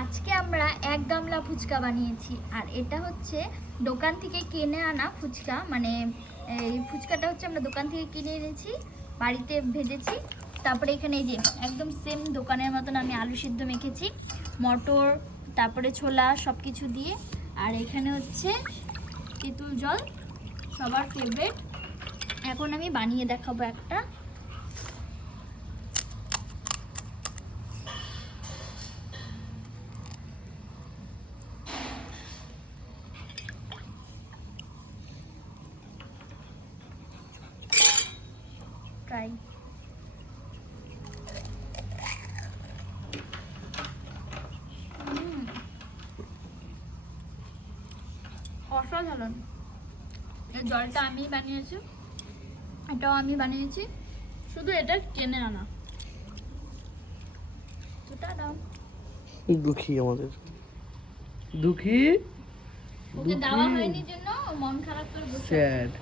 আজকে আমরা এক গামলা ফুচকা বানিয়েছি। আর এটা হচ্ছে দোকান থেকে কিনে আনা ফুচকা, মানে এই ফুচকাটা হচ্ছে আমরা দোকান থেকে কিনে এনেছি, বাড়িতে ভেজেছি। তারপরে এখানে এই যে একদম সেম দোকানের মতন আমি আলু সিদ্ধ মেখেছি, মটর, তারপরে ছোলা সব কিছু দিয়ে। আর এখানে হচ্ছে তেঁতুল জল, সবার ফেভারিট। এখন আমি বানিয়ে দেখাবো একটা। ট্রাই। অসাধারণ। এই জলটা আমি বানিয়েছি, এটাও আমি বানিয়েছি, শুধু এটা কিনে আনা। দুঃখী আমাদের দুঃখী ওকে দেওয়া হয়নি জন্য মন খারাপ করে বসে আছে। স্যাড।